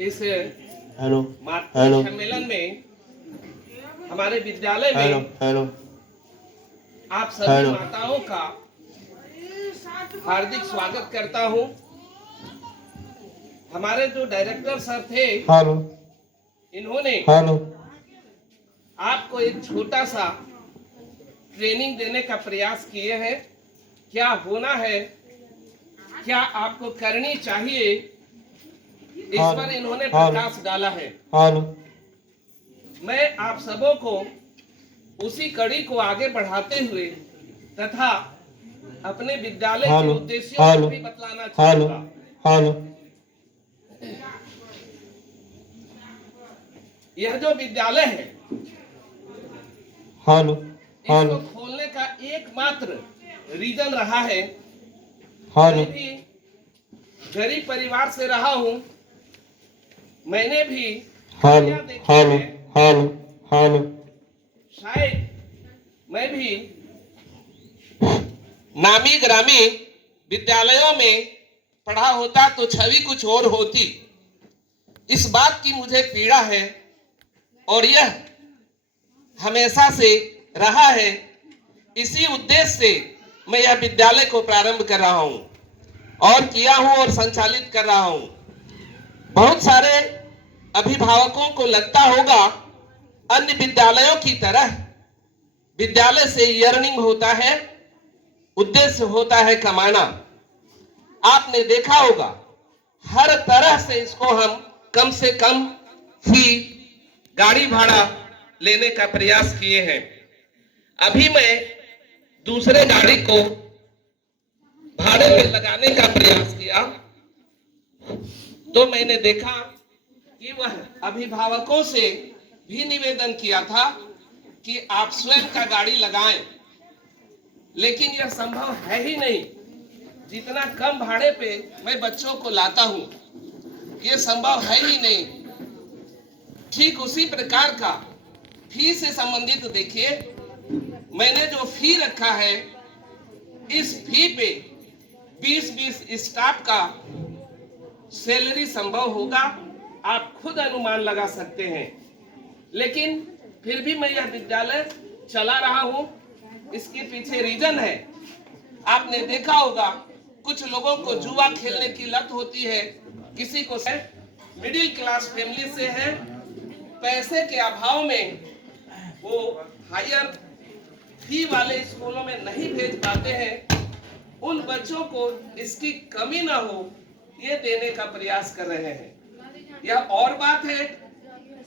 इस हेलो मातृ हेलो सम्मेलन में हमारे विद्यालय हेलो में हेलो आप सभी हेलो माताओं का हार्दिक स्वागत करता हूं। हमारे जो डायरेक्टर सर थे, हेलो इन्होंने हेलो आपको एक छोटा सा ट्रेनिंग देने का प्रयास किए हैं। क्या होना है, क्या आपको करनी चाहिए, इस पर इन्होंने प्रकाश डाला है। हेलो मैं आप सबों को उसी कड़ी को आगे बढ़ाते हुए तथा अपने विद्यालय के हेलो उद्देश्यों हेलो को भी बतलाना हेलो चाहूंगा। हेलो यह जो विद्यालय है, हेलो हेलो इसको खोलने का एकमात्र रीजन रहा है, हेलो मैं भी गरीब परिवार से रहा हूं। मैंने भी हेलो दुनिया देखी हेलो है। हेलो हेलो शायद मैं भी नामी ग्रामी विद्यालयों में पढ़ा होता तो छवि कुछ और होती। इस बात की मुझे पीड़ा है और यह हमेशा से रहा है। इसी उद्देश्य से मैं यह विद्यालय को प्रारंभ कर रहा हूं और किया हूं और संचालित कर रहा हूं। बहुत सारे अभिभावकों को लगता होगा अन्य विद्यालयों की तरह विद्यालय से अर्निंग होता है, उद्देश्य होता है कमाना। आपने देखा होगा हर तरह से इसको हम कम से कम फी, गाड़ी भाड़ा लेने का प्रयास किए हैं। अभी मैं दूसरे गाड़ी को भाड़े पे लगाने का प्रयास किया तो मैंने देखा कि वह अभिभावकों से भी निवेदन किया था कि आप स्वयं का गाड़ी लगाएं, लेकिन यह संभव है ही नहीं। जितना कम भाड़े पे मैं बच्चों को लाता हूं, यह संभव है ही नहीं। ठीक उसी प्रकार का फी से संबंधित देखिए, मैंने जो फी रखा है, इस फी पे 20-20 स्टाफ का सैलरी संभव होगा। आप खुद अनुमान लगा सकते हैं। लेकिन फिर भी मैं यह विद्यालय चला रहा हूं। इसके पीछे रीजन है, आपने देखा होगा कुछ लोगों को जुआ खेलने की लत होती है, किसी को मिडिल क्लास फैमिली से है, पैसे के अभाव में वो हायर फी वाले स्कूलों में नहीं भेज पाते हैं। उन बच्चों को इसकी कमी ना हो, ये देने का प्रयास कर रहे हैं। यह और बात है,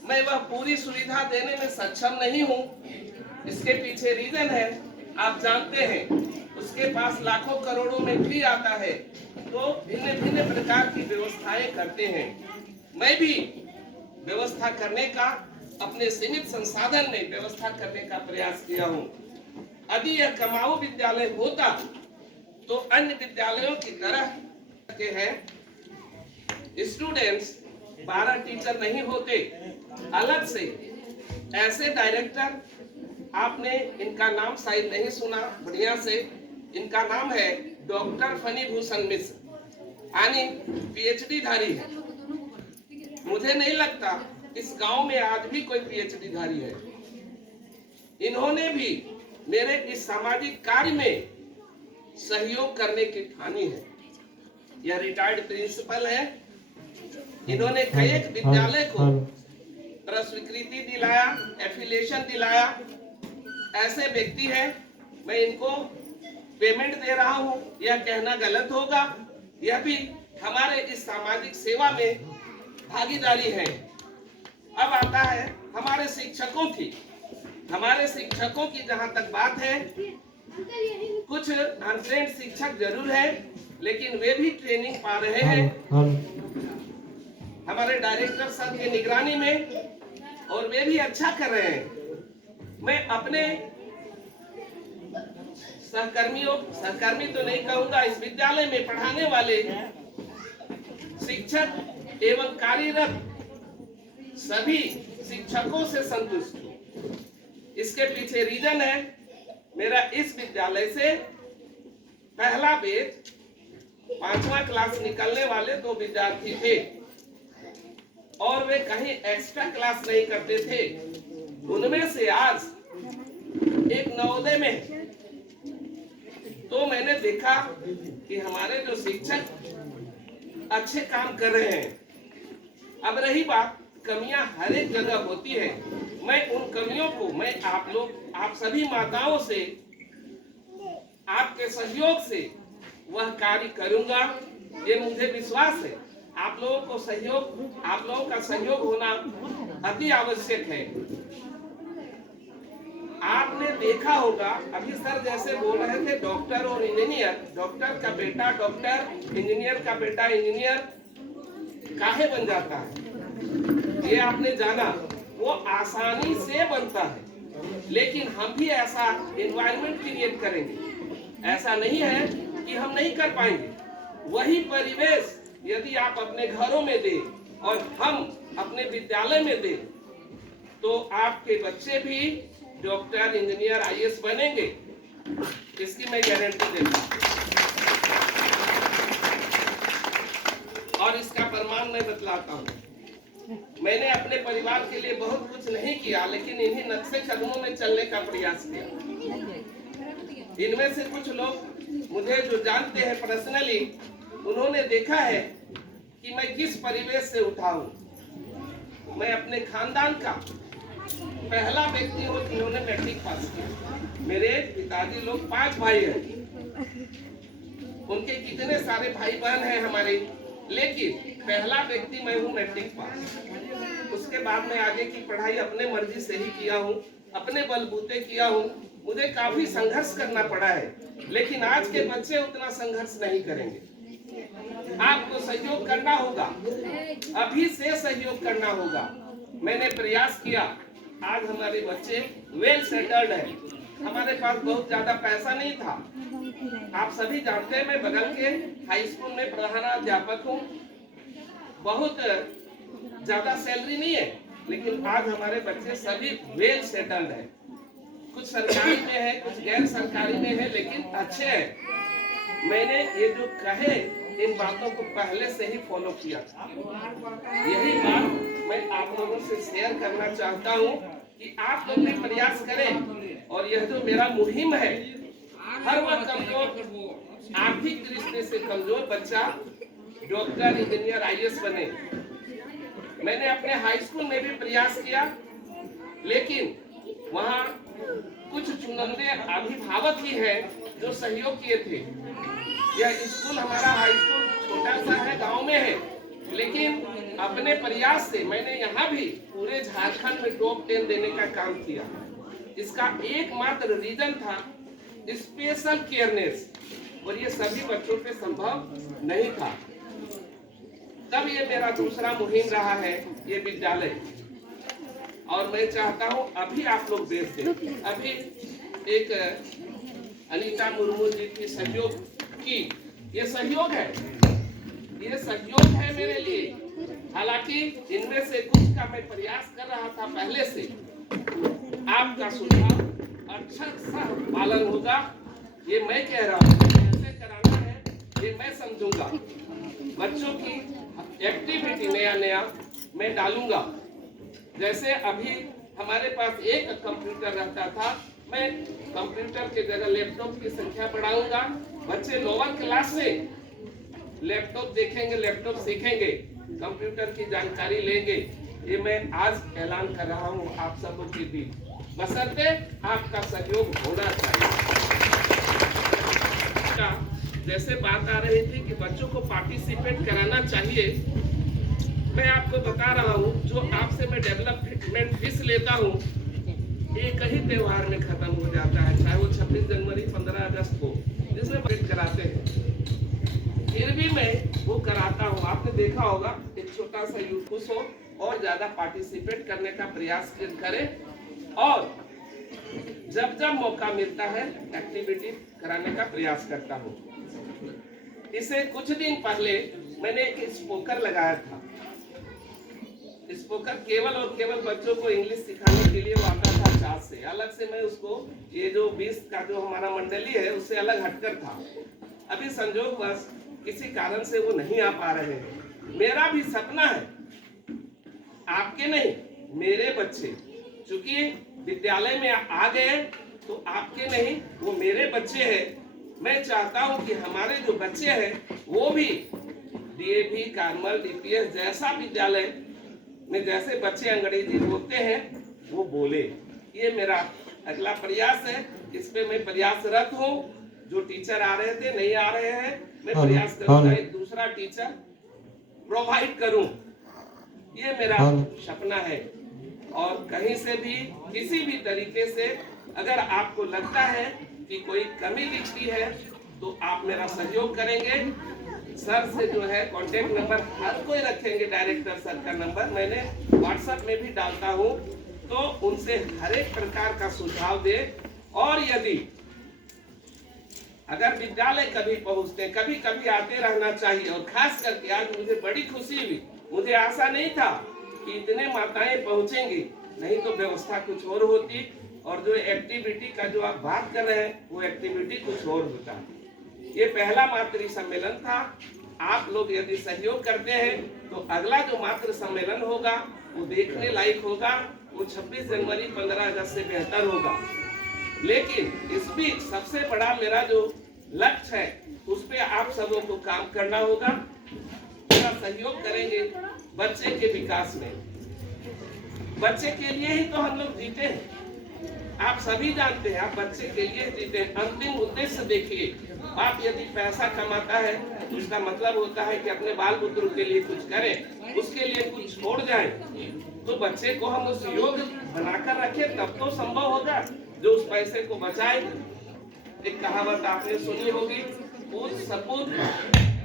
मैं वह पूरी सुविधा देने में सक्षम नहीं हूं। इसके पीछे रीजन है, आप जानते हैं, उसके पास लाखों करोड़ों में फी आता है, तो भिन्न भिन्न प्रकार की व्यवस्थाएं करते हैं। मैं भी व्यवस्था करने का, अपने सीमित संसाधन में व्यवस्था करने का प्रयास किया हूं। यदि यह कमाऊ विद्यालय होता तो अन्य विद्यालयों की तरह के हैं स्टूडेंट्स 12 टीचर नहीं होते। अलग से ऐसे डायरेक्टर, आपने इनका नाम शायद नहीं सुना बढ़िया से, इनका नाम है डॉक्टर फनी भूषण मिश्र, यानी पीएचडी धारी है। मुझे नहीं लगता इस गांव में आज भी कोई पीएचडी धारी है। इन्होंने भी मेरे इस सामाजिक कार्य में सहयोग करने की ठानी है। यह रिटायर्ड प्रिंसिपल है। इन्होंने कई एक विद्यालय को स्वीकृति दिलाया, एफिलिएशन दिलाया। ऐसे व्यक्ति हैं, मैं इनको पेमेंट दे रहा हूं, यह कहना गलत होगा। यह भी हमारे इस सामाजिक सेवा में भागीदारी है। अब आता है हमारे शिक्षकों की। हमारे शिक्षकों की जहां तक बात है, कुछ अनट्रेंड शिक्षक जरूर है, लेकिन वे भी ट्रेनिंग पा रहे हैं हमारे डायरेक्टर सर के निगरानी में, और वे भी अच्छा कर रहे हैं। मैं अपने सहकर्मी तो नहीं कहूंगा, इस विद्यालय में पढ़ाने वाले शिक्षक एवं कार्यरत सभी शिक्षकों से संतुष्ट हूं। इसके पीछे रीजन है, मेरा इस विद्यालय से पहला बैच 5वां क्लास निकलने वाले 2 विद्यार्थी थे। और वे कहीं एक्स्ट्रा क्लास नहीं करते थे, उनमें से आज एक नवोदय में है। तो मैंने देखा कि हमारे जो शिक्षक अच्छे काम कर रहे हैं। अब रही बात, कमियां हर एक जगह होती है। मैं उन कमियों को मैं आप सभी माताओं से, आपके सहयोग से वह कार्य करूंगा, ये मुझे विश्वास है। आप लोगों का सहयोग होना अति आवश्यक है। आपने देखा होगा, अभी सर जैसे बोल रहे थे डॉक्टर और इंजीनियर, डॉक्टर का बेटा डॉक्टर, इंजीनियर का बेटा इंजीनियर काहे बन जाता है, ये आपने जाना। वो आसानी से बनता है, लेकिन हम भी ऐसा एनवायरनमेंट क्रिएट करेंगे। ऐसा नहीं है कि हम नहीं कर पाएंगे। वही परिवेश यदि आप अपने घरों में दें और हम अपने विद्यालय में दें, तो आपके बच्चे भी डॉक्टर, इंजीनियर, आईएएस बनेंगे। इसकी मैं गारंटी देता हूं। और इसका प्रमाण मैं बतलाता हूं। मैंने अपने परिवार के लिए बहुत कुछ नहीं किया, लेकिन इन्हीं नक्शे कदमों में चलने का प्रयास किया। इनमें से कुछ लोग मुझे जो जानते हैं पर्सनली, उन्होंने देखा है कि मैं किस परिवेश से उठा हूं। मैं अपने खानदान का पहला व्यक्ति हूं जिन्होंने मैट्रिक पास किया। मेरे पिताजी लोग 5 भाई हैं, उनके कितने सारे भाई बहन हैं हमारे, लेकिन पहला व्यक्ति मैं हूं मैट्रिक पास। उसके बाद मैं आगे की पढ़ाई अपने मर्जी से ही किया हूं, अपने बलबूते किया हूं। मुझे काफी संघर्ष करना पड़ा है, लेकिन आज के बच्चे उतना संघर्ष नहीं करेंगे। आपको सहयोग करना होगा, अभी से सहयोग करना होगा। मैंने प्रयास किया, आज हमारे बच्चे वेल सेटल्ड हैं। हमारे पास बहुत ज्यादा पैसा नहीं था। आप सभी जानते हैं, मैं बगल के हाई स्कूल में प्रधानाध्यापक हूँ। बहुत ज्यादा सैलरी नहीं है, लेकिन आज हमारे बच्चे सभी वेल सेटल्ड हैं। कुछ सरकारी में है, कुछ गैर सरकारी में है, लेकिन अच्छे हैं। मैंने ये जो कहे, इन बातों को पहले से ही फॉलो किया था। यही बात मैं आप लोगों से शेयर करना चाहता हूँ कि आप लोग भी प्रयास करें। और यह जो मेरा मुहिम है, हर वह कमजोर, आर्थिक दृष्टि से कमजोर बच्चा डॉक्टर, इंजीनियर, आईएएस बने। मैंने अपने हाई स्कूल में भी प्रयास किया, लेकिन वहाँ कुछ चुनिंदे अभिभावक ही हैं जो सहयोग किए थे। यह स्कूल, हमारा हाई स्कूल छोटा सा है, गांव में है, लेकिन अपने प्रयास से मैंने यहाँ भी पूरे झारखंड में टॉप 10 देने का काम किया। इसका एकमात्र रीजन था स्पेशल केयरनेस, और ये सभी बच्चों पे संभव नहीं था। तब ये मेरा दूसरा मुहिम रहा है, ये विद्यालय। और मैं चाहता हूँ अभी आप लोग देख दें। अभी एक अनीता मुर्मू जी की सहयोग की, ये सहयोग है, ये सहयोग है मेरे लिए। हालांकि इनमें से कुछ का मैं प्रयास कर रहा था पहले से। आपका सुझाव अक्षरशः पालन होगा, ये मैं कह रहा हूँ। कैसे कराना है ये मैं समझूंगा। बच्चों की एक्टिविटी नया मैं डालूंगा। जैसे अभी हमारे पास एक कंप्यूटर रहता था, मैं कंप्यूटर के जगह लैपटॉप की संख्या बढ़ाऊंगा। बच्चे लोअर क्लास से लैपटॉप देखेंगे, लैपटॉप सीखेंगे, कंप्यूटर की जानकारी लेंगे। ये मैं आज ऐलान कर रहा हूँ आप सबों के बीच, बशर्ते आपका सहयोग होना चाहिए। जैसे बात आ रही थी कि बच्चों को पार्टिसिपेट कराना चाहिए, मैं आपको बता रहा हूँ, जो आपसे मैं डेवलपमेंट फीस लेता हूँ, एक ही त्योहार में खत्म हो जाता है, चाहे वो 26 जनवरी, 15 अगस्त हो, जिसमें वेट कराते हैं। फिर भी मैं वो कराता हूँ। आपने देखा होगा, एक छोटा सा यूट्यूब हो, और ज्यादा पार्टिसिपेट करने का प्रयास करें, और जब जब मौका मिलता है एक्टिविटी कराने का प्रयास करता हूँ। इसे कुछ दिन पहले मैंने एक स्पोकर लगाया था। स्पोकर केवल और केवल बच्चों को इंग्लिश सिखाने के लिए वो आता था 4 से। अलग से मैं उसको, ये जो 20 का जो हमारा मंडली है, उससे अलग हटकर था। अभी संजोग बस किसी कारण से वो नहीं आ पा रहे हैं। मेरा भी सपना है आपके नहीं, मेरे बच्चे, चूंकि विद्यालय में आ गए तो आपके नहीं, वो मेरे बच्चे हैं। मैं चाहता हूं कि हमारे जो बच्चे हैं वो भी डीएवी, कार्मल, डीपीएस जैसा विद्यालय में जैसे बच्चे अंग्रेजी बोलते हैं वो बोले। ये मेरा अगला प्रयास है, इस पे मैं प्रयासरत हूँ। जो टीचर आ रहे थे नहीं आ रहे हैं, मैं प्रयास करूंगा एक दूसरा टीचर प्रोवाइड करूं। ये मेरा सपना है। और कहीं से भी किसी भी तरीके से अगर आपको लगता है कि कोई कमी दिखती है तो आप मेरा सहयोग करेंगे। सर से जो है कांटेक्ट नंबर हर कोई रखेंगे, डायरेक्टर सर का नंबर मैंने व्हाट्सएप में भी डालता हूं, तो उनसे हर एक प्रकार का सुझाव दे। और यदि अगर विद्यालय कभी पहुंचते, कभी कभी आते रहना चाहिए। और खास करके आज मुझे बड़ी खुशी हुई, मुझे आशा नहीं था कि इतने माताएं पहुंचेंगी, नहीं तो व्यवस्था कुछ और होती और जो एक्टिविटी का जो आप बात कर रहे हैं वो एक्टिविटी कुछ और होता। ये पहला मातृ सम्मेलन था। आप लोग यदि सहयोग करते हैं तो अगला जो मातृ सम्मेलन होगा वो देखने लायक होगा, वो 26 जनवरी 15 अगस्त से बेहतर होगा। लेकिन इस बीच सबसे बड़ा मेरा जो लक्ष्य है उस पे आप सबों को काम करना होगा, पूरा सहयोग करेंगे बच्चे के विकास में। बच्चे के लिए ही तो हम लोग जीते हैं, आप सभी जानते हैं, आप बच्चे के लिए जीते हैं। अंतिम उद्देश्य देखिए, आप यदि पैसा कमाता है तो उसका मतलब होता है कि अपने बाल पुत्रों के लिए कुछ करें, उसके लिए कुछ छोड़ जाए। तो बच्चे को हम उस योग्य बनाकर रखें तब तो संभव होगा जो उस पैसे को बचाए। एक कहावत आपने सुनी होगी, पूत सपूत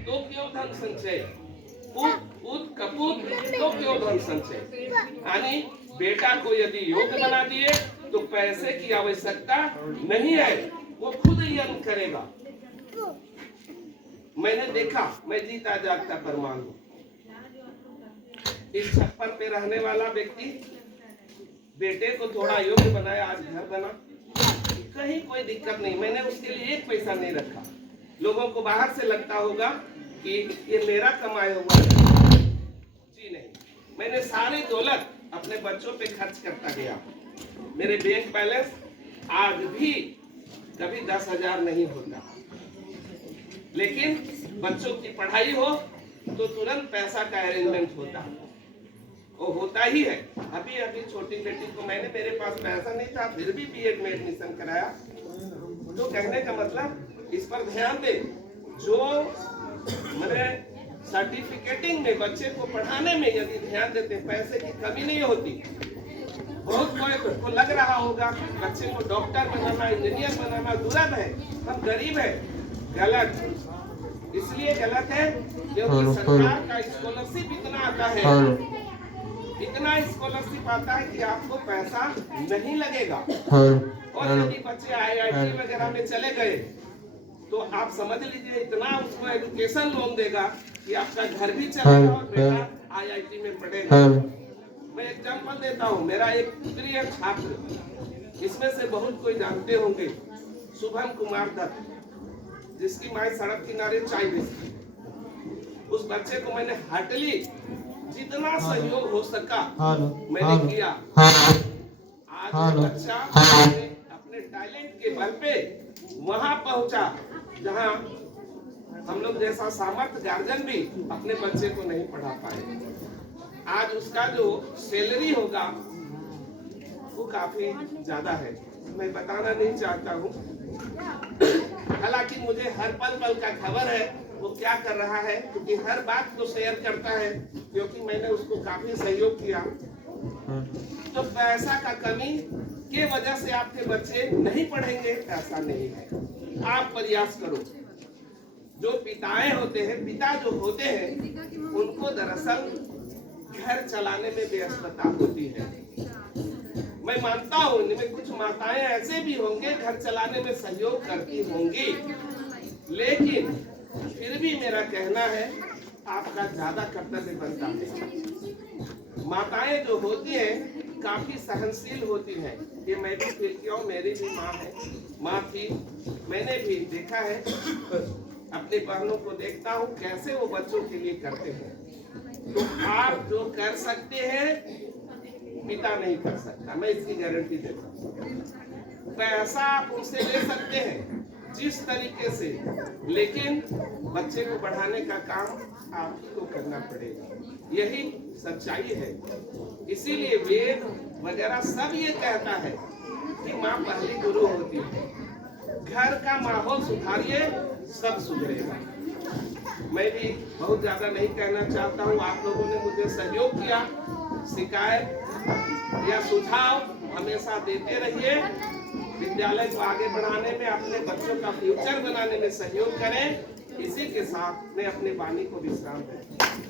तो क्यों धन संचय, पूत कपूत तो क्यों धन संचय। यानी बेटा को यदि योग्य बना दिए तो पैसे की आवश्यकता नहीं है, वो खुद ही अर्न करेगा। मैंने देखा, मैं जीता जागता प्रमाण हूं। इस छप्पर पे रहने वाला व्यक्ति बेटे को थोड़ा योग्य बनाया, आज घर बना, कहीं कोई दिक्कत नहीं, मैंने उसके लिए एक पैसा नहीं रखा। लोगों को बाहर से लगता होगा कि ये मेरा कमाया हुआ है, जी नहीं, मैंने सारी दौलत अपने बच्चों पे खर्च करता गया। मेरे बैंक बैलेंस आज भी कभी 10,000 नहीं होता, लेकिन बच्चों की पढ़ाई हो तो तुरंत पैसा का अरेंजमेंट होता, वो होता ही है। अभी अभी छोटी बेटी को मैंने, मेरे पास पैसा नहीं था फिर भी बीएड में एडमिशन कराया। तो कहने का मतलब इस पर ध्यान दे, जो मैंने सर्टिफिकेटिंग में बच्चे को पढ़ाने में यदि ध्यान देते, पैसे की कमी नहीं होती। बहुत को लग रहा होगा बच्चे को डॉक्टर बनाना, इंजीनियर बनाना दुर्लभ है, हम गरीब है, गलत। इसलिए गलत है क्योंकि सरकार का स्कॉलरशिप इतना आता है, इतना स्कॉलरशिप आता है कि आपको पैसा नहीं लगेगा। और यदि बच्चे IIT वगैरह में चले गए तो आप समझ लीजिए इतना उसको एजुकेशन लोन देगा कि आपका घर भी चलेगा और बेटा IIT में पढ़ेगा। मैं एग्जाम्पल देता हूँ, मेरा एक पुत्री है छात्र, इसमें से बहुत कोई जानते होंगे, शुभम कुमार दत्त, जिसकी माँ सड़क किनारे चाय बेचती। उस बच्चे को मैंने हार्टली जितना सहयोग हो सका मैंने किया। आज वो बच्चा अपने टैलेंट के बल पे वहां पहुंचा जहां हम लोग जैसा सामर्थ्य गार्जियन भी अपने बच्चे को नहीं पढ़ा पाए। आज उसका जो सैलरी होगा वो काफी ज्यादा है, मैं बताना नहीं चाहता हूँ। हालांकि मुझे हर पल का खबर है वो क्या कर रहा है, क्योंकि हर बात को शेयर करता है, क्योंकि मैंने उसको काफी सहयोग किया। तो पैसा का कमी के वजह से आपके बच्चे नहीं पढ़ेंगे ऐसा नहीं है, आप प्रयास करो। जो पिताएं होते हैं, पिता जो होते हैं, उनको दरअसल घर चलाने में व्यस्तता होती है। मैं मानता हूँ इनमें कुछ माताएं ऐसे भी होंगे घर चलाने में सहयोग करती होंगी, लेकिन फिर भी मेरा कहना है आपका ज्यादा कर्तव्य बनता है। माताएं जो होती हैं काफी सहनशील होती हैं, ये मैं भी फील किया हूं, मेरी भी माँ थी, मैंने भी देखा है, अपनी बहनों को देखता हूँ कैसे वो बच्चों के लिए करते हैं। तो आप जो कर सकते हैं पिता नहीं कर सकता, मैं इसकी गारंटी देता हूँ। पैसा आप उनसे ले सकते हैं जिस तरीके से, लेकिन बच्चे को बढ़ाने का काम आप ही को करना पड़ेगा, यही सच्चाई है। इसीलिए वेद वगैरह सब ये कहता है कि माँ पहली गुरु होती है। घर का माहौल सुधारिए, सब सुधरेगा। मैं भी बहुत ज्यादा नहीं कहना चाहता हूँ। आप लोगों ने मुझे सहयोग किया, शिकायत या सुझाव हमेशा देते रहिए। विद्यालय को आगे बढ़ाने में, अपने बच्चों का फ्यूचर बनाने में सहयोग करें। इसी के साथ मैं अपने वाणी को विश्राम देता हूं।